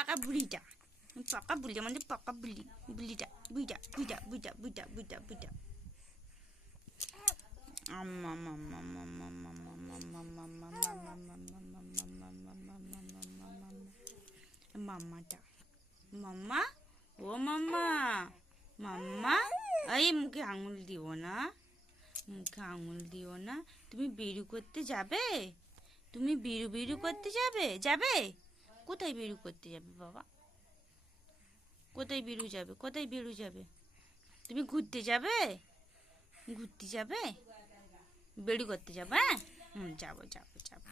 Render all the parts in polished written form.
পাকা বুড়িটা, পাকা বুড়ি, আমাদের পাকা বুড়ি, বুড়িটা, বুইটা বুইটা বুইটা বুইটা বুইটা বুইটা। মাম্মাটা, মাম্মা, ও মাম্মা, মাম্মা, এই মুখে আঙুল দিও না, মুখে আঙুল দিও না। তুমি বিড়ু করতে যাবে? তুমি বিড়ু বিড়ু করতে যাবে? যাবে? কোথায় বিড়ু করতে যাবে বাবা? কোথায় বিড়ু যাবে? কোথায় বিড়ু যাবে? তুমি ঘুরতে যাবে? ঘুরতে যাবে? বেড়ু করতে যাবো? হ্যাঁ, যাবো যাবো যাবো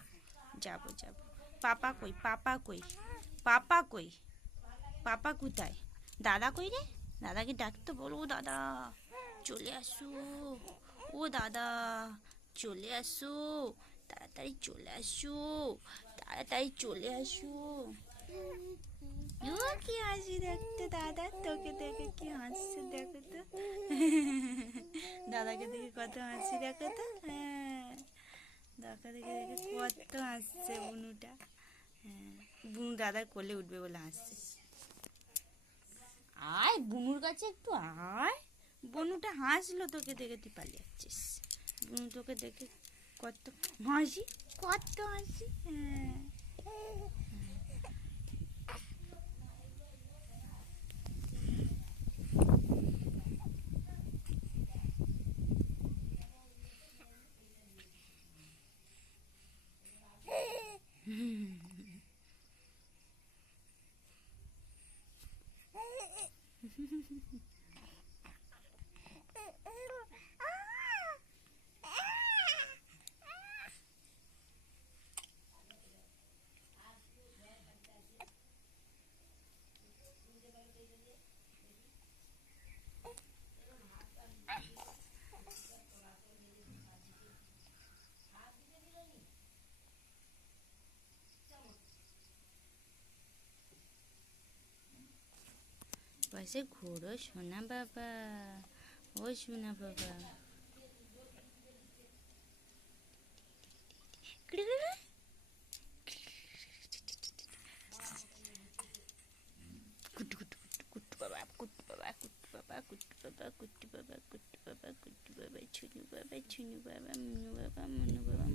যাবো যাবো। পাপা কই? পাপা কই? পাপা কই? পাপা কোথায়? দাদা কই রে? দাদাকে ডাকতে বলো, দাদা চলে আসো, ও দাদা চলে আসো, তাড়াতাড়ি চলে আসো, তাড়াতাড়ি চলে আসো। ও কি হাসি দেখতে দাদা, তোকে দেখে কি হাসছে দেখো তো। দাদাকে দেখে কত হাসি দেখো তো। হ্যাঁ, দাদা দেখে দেখে কত হাসছে বুনুটা। হ্যাঁ, বুনু দাদার কোলে উঠবে বলে হাসছে। আয় বুনুর কাছে একটু আয়। বনুটা হাসলো তোকে দেখে, তুই পালিয়ে যাচ্ছিস। বুনু তোকে দেখে কত হাসি, কত হাসি। হ্যাঁ, পাশে ঘোরো সোনা বাবা, ও সোনা বাবা। কুটু কুটু কুটু কুটু বাবা, কুটু বাবা, কুটু বাবা, কুটু বাবা, কুটু বাবা, কুটু বাবা, কুটু বাবা, ছুনু বাবা, ছুনু বাবা, মনু বাবা, মনু বাবা,